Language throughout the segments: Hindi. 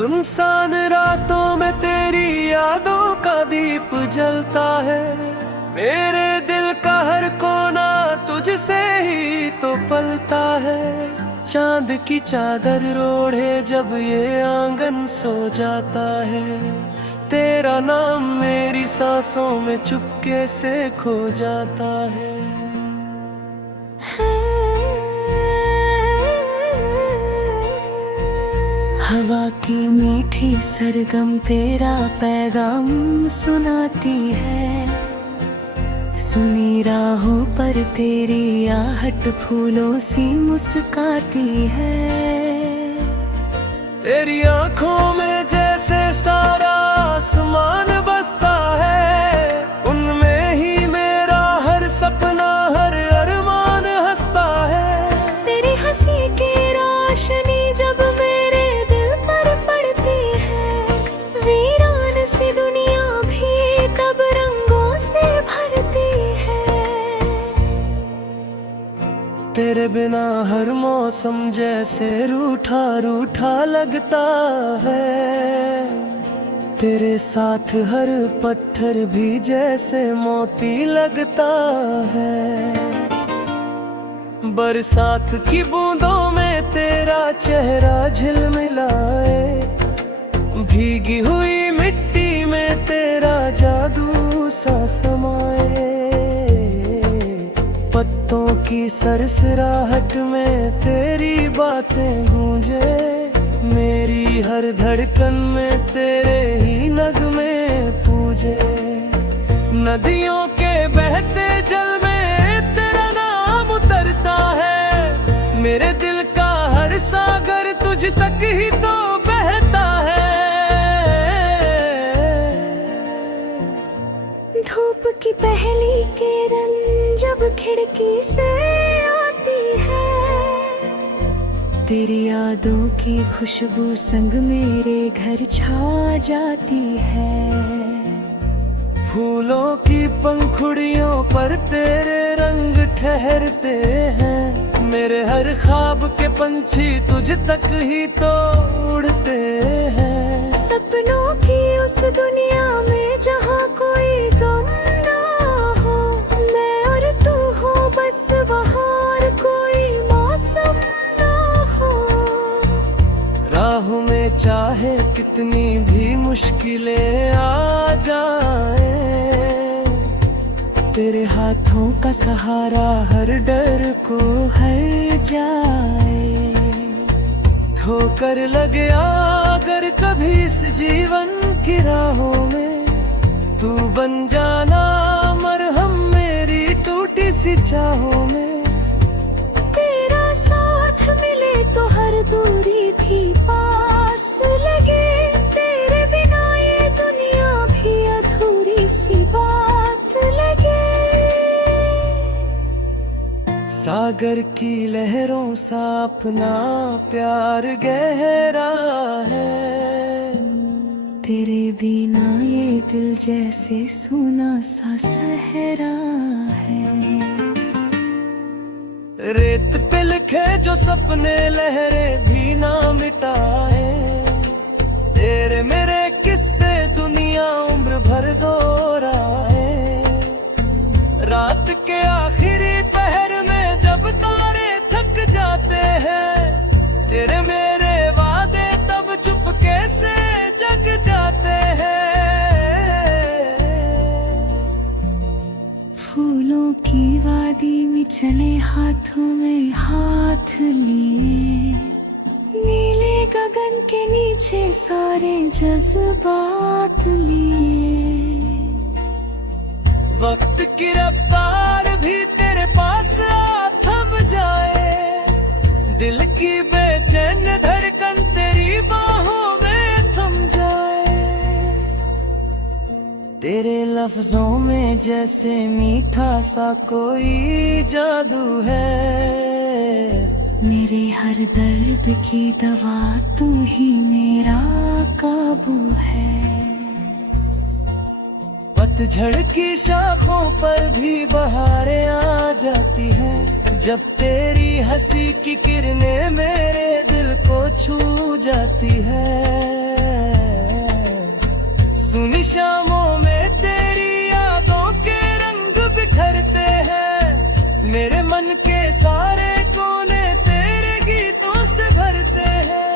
सुनसान रातों में तेरी यादों का दीप जलता है। मेरे दिल का हर कोना तुझसे ही तो पलता है। चांद की चादर ओढ़े जब ये आंगन सो जाता है, तेरा नाम मेरी सांसों में चुपके से खो जाता है। हवा की मीठी सरगम तेरा पैगाम सुनाती है। सुनी राहों पर तेरी आहट फूलों सी मुस्काती है। तेरी आंखों में जैसे सारा आसमान बसता है, उनमें ही मेरा हर सपना हर अरमान हंसता है। तेरी हंसी की रोशनी जब मेरे दिल पर पड़ती है, वीरान सी दुनिया भी तब रंगों से भरती है। तेरे बिना हर मौसम जैसे रूठा रूठा लगता है। तेरे साथ हर पत्थर भी जैसे मोती लगता है। बरसात की बूंदों में तेरा चेहरा झिलमिलाए, भीगी हुई मिट्टी में तेरा जादू सा समाए। पत्तों की सरसराहट में तेरी बातें गूंजे, मेरी हर धड़कन में तेरे ही नगमे पूजे। नदियों के बहते जल में तेरा नाम उतरता है, मेरे दिल का हर सागर तुझ तक ही तो बहता है। धूप की पहली किरण जब खिड़की से आती है, तेरी यादों की खुशबू संग मेरे घर छा जाती है। फूलों की पंखुड़ियों पर तेरे रंग ठहरते हैं, मेरे हर ख्वाब के पंछी तुझ तक ही तो उड़ते हैं। सपनों की उस दुनिया में जहाँ कोई गम ना हो, मैं और तू हो बस वहाँ, और कोई मौसम ना हो। राहों में चाहे कितनी भी मुश्किलें आ जाए, तेरे हाथों का सहारा हर डर को हर जाए। ठोकर लगे अगर कभी इस जीवन की राहों में, तू बन जाना मरहम मेरी टूटी सी चाहों में। तेरा साथ मिले तो हर दूरी भी पास लगे, तेरे बिना ये दुनिया भी अधूरी सी बात लगे। सागर की लहरों सा अपना प्यार गहरा है, तेरे बिना ये दिल जैसे सूना सा सहरा है। रेत पे लिखे जो सपने लहरें भी ना मिटाए, तेरे मेरे किस्से दुनिया उम्र भर दोहराए। रात के आखिरी पहर में जब तारे थक जाते हैं, तेरे मेरे वादे तब चुपके से जग जाते हैं। फूलों की वादी में चले हाथों में हाथ लिए, नीले गगन के नीचे सारे जज्बात लिए। वक्त की रफ्तार भी तेरे पास आ थम जाए, दिल की बेचैन धड़कन तेरी बाहों में थम जाए। तेरे लफ्जों में जैसे मीठा सा कोई जादू है, मेरे हर दर्द की दवा तू ही मेरा काबू है। पतझड़ की शाखों पर भी बहारें आ जाती है, जब तेरी हंसी की किरणें मेरे दिल को छू जाती है। के सारे कोने तेरे गीतों से भरते हैं।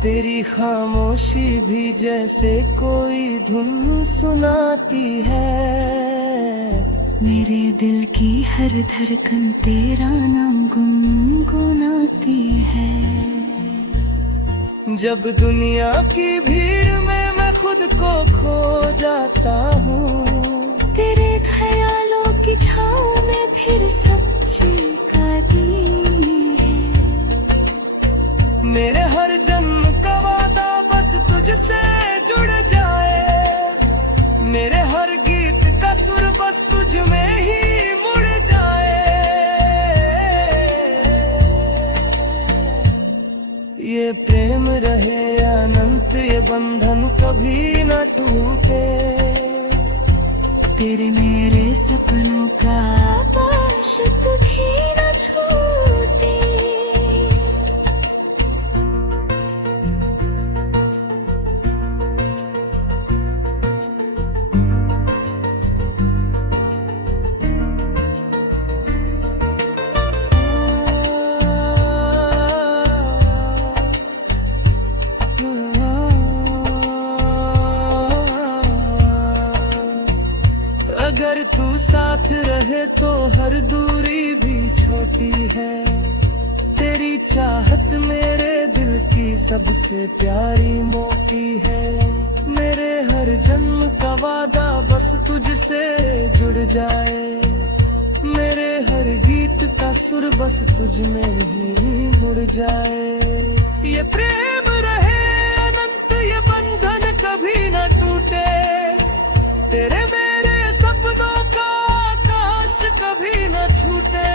तेरी खामोशी भी जैसे कोई धुन सुनाती है। मेरे दिल की हर धड़कन तेरा नाम गुनगुनाती है। जब दुनिया की भीड़ में मैं खुद को खो जाता हूँ, तेरे ख्यालों की छाँव में फिर सच्ची कदीमी है। मेरे हर जन्म का वादा बस तुझसे जुड़ जाए। मेरे हर गीत का सुर बस तुझ में ही मुड़ जाए। ये प्रेम रहे अनंत, ये बंधन कभी न टूटे। तेरे मेरे सपनों का आकाश कभी न छूटे। अगर तू साथ रहे तो हर दूरी भी छोटी है। तेरी चाहत मेरे दिल की सबसे प्यारी मोटी है। मेरे हर जन्म का वादा बस तुझसे जुड़ जाए। मेरे हर गीत का सुर बस तुझ में ही मुड़ जाए। ये प्रेम रहे अनंत, ये बंधन कभी न टूटे। तेरे मेरे सपनों का आकाश कभी न छूटे।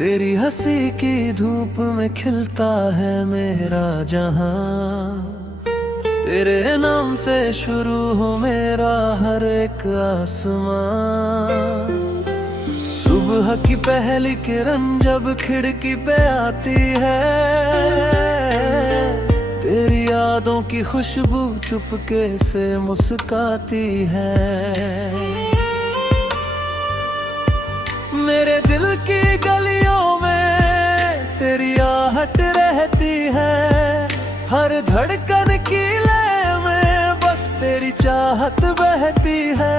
तेरी हंसी की धूप में खिलता है मेरा जहां। तेरे नाम से शुरू हो मेरा हर एक आसमां। सुबह की पहली किरण जब खिड़की पे आती है, तेरी यादों की खुशबू चुपके से मुस्काती है। मेरे दिल की गलियों में तेरी आहट रहती है। हर धड़कन की लय में बस तेरी चाहत बहती है।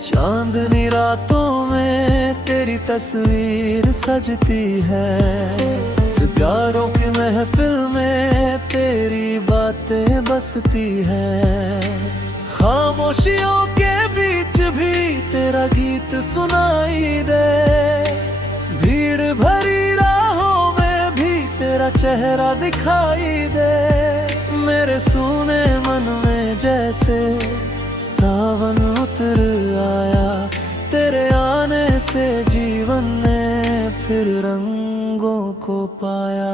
चांदनी रातों में तेरी तस्वीर सजती है। सितारों की महफिल में तेरी बातें बसती है। खामोशियों के बीच भी तेरा गीत सुनाई दे। भीड़ भरी राहों में भी तेरा चेहरा दिखाई दे। मेरे सूने मन में जैसे सावन उतर आया। तेरे आने से जीवन ने फिर रंगों को पाया।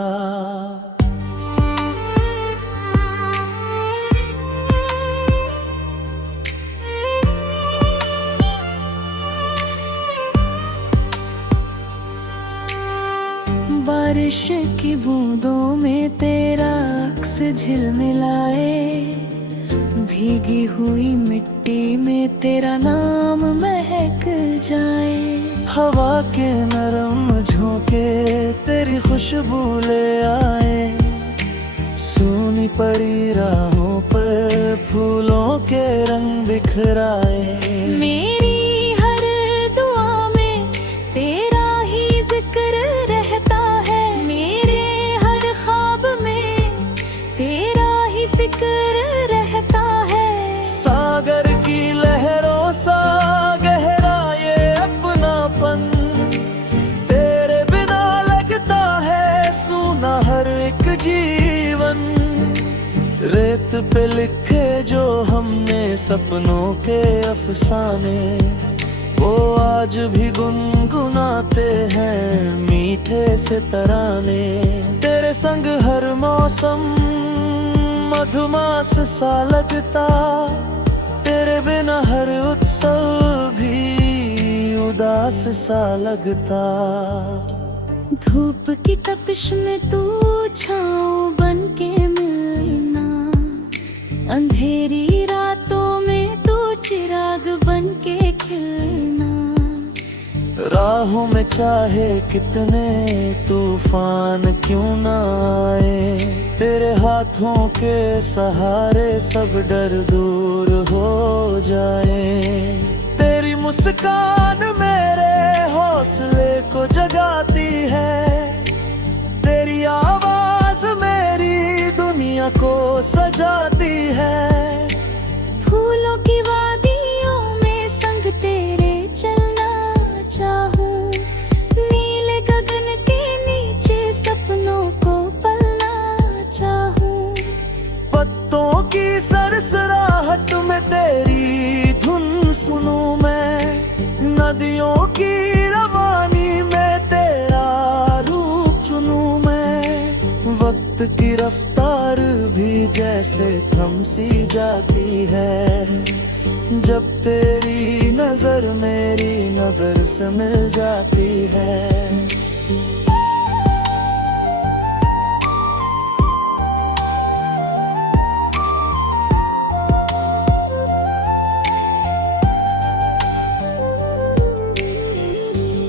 बारिश की बूंदों में तेरा अक्स झिलमिलाए। भीगी हुई मिट्टी में तेरा नाम महक जाए। हवा के नरम झोंके तेरी खुशबू ले आए। सूनी पड़ी राहों पर फूलों के रंग बिखराए। मेरी हर दुआ में तेरा ही जिक्र रहता है। मेरे हर ख्वाब में तेरा ही फिक्र रहता है। सागर की लहरों सा गहरा ये अपनापन। तेरे बिना लगता है सूना हर एक जीवन। रेत पे लिखे जो हमने सपनों के अफसाने, वो आज भी गुनगुनाते हैं मीठे से तराने। तेरे संग हर मौसम मधुमास सा लगता, तेरे बिना हर उत्सव भी उदास सा लगता। धूप की तपिश में तू छाँव बन के मिलना, अंधेरी रातों में तू चिराग बन के खिलना। राहों में चाहे कितने तूफान क्यों ना आए, तेरे हाथों के सहारे सब डर दूर हो जाए। तेरी मुस्कान मेरे हौसले को जगाती है, तेरी आवाज मेरी दुनिया को सजाती है। फूलों की वादियों में संग तेरे चलना चाहूं, नीले गगन के नीचे सपनों को पलना चाहूं। पत्तों की सरसराहट में तेरी धुन सुनूं मैं, नदियों की रवानी में तेरा रूप चुनूं मैं। वक्त की रफ्तार भी जैसे थम सी जाती है, जब तेरी नजर मेरी नजर से मिल जाती है।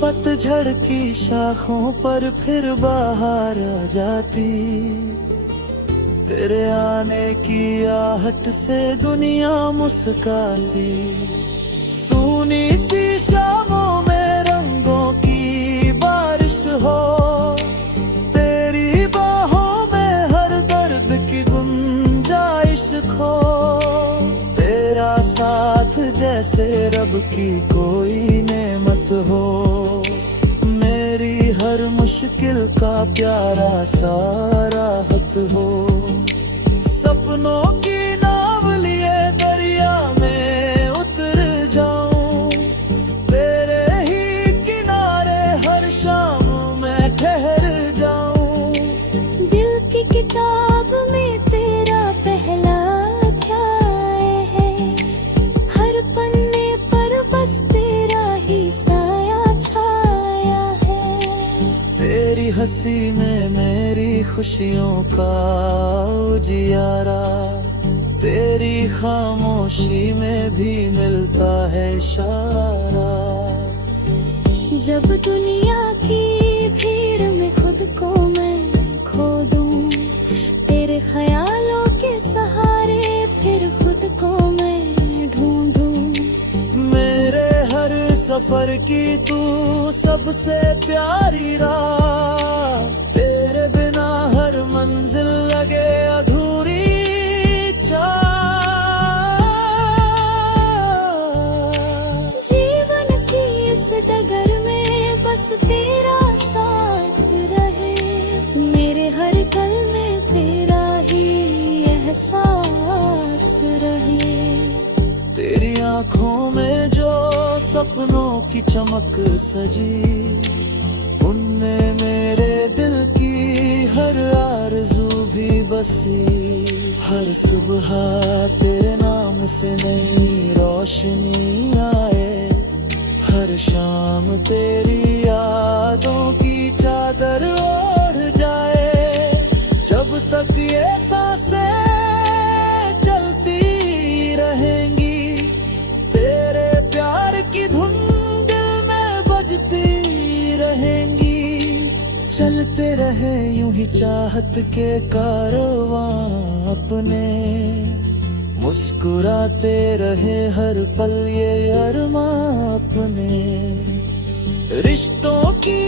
पतझड़ की शाखों पर फिर बाहर आ जाती, तेरे आने की आहट से दुनिया मुस्काती। सूनी सी शामों में रंगों की बारिश हो, तेरी बाहों में हर दर्द की गुंजाइश खो। तेरा साथ जैसे रब की कोई नेमत हो, मेरी हर मुश्किल का प्यारा सा राहत हो। सपनों की नाव लिए दरिया में उतर जाऊं, तेरे ही किनारे हर शाम मैं ठहर जाऊं। दिल की किताब में तेरा पहला अध्याय है, हर पन्ने पर बस तेरा ही साया छाया है। तेरी हंसी में मेरी खुशियों का उजियारा, तेरी खामोशी में भी मिलता है इशारा। जब दुनिया की भीड़ में खुद को मैं खो दूं, तेरे ख्यालों के सहारे फिर खुद को मैं ढूंढूं। मेरे हर सफर की तू सबसे प्यारी राह, तेरे बिना हर मंजिल लगे अधूरी जीवन की इस डगर में बस तेरा साथ रहे, मेरे हर पल में तेरा ही एहसास रहे। तेरी आंखों में जो सपनों की चमक सजी, उनने मेरे दिल की हर आरज़ू भी बसी। हर सुबह तेरे नाम से नई रोशनी आए, हर शाम तेरी यादों की चादर ओढ़ जाए। जब तक ये सांसें चलती रहेंगी, तेरे प्यार की धुन दिल में बजती रहेंगी। चलते रहे यूं ही चाहत के कारवां अपने, मुस्कुराते रहे हर पल ये अरमां अपने। रिश्तों की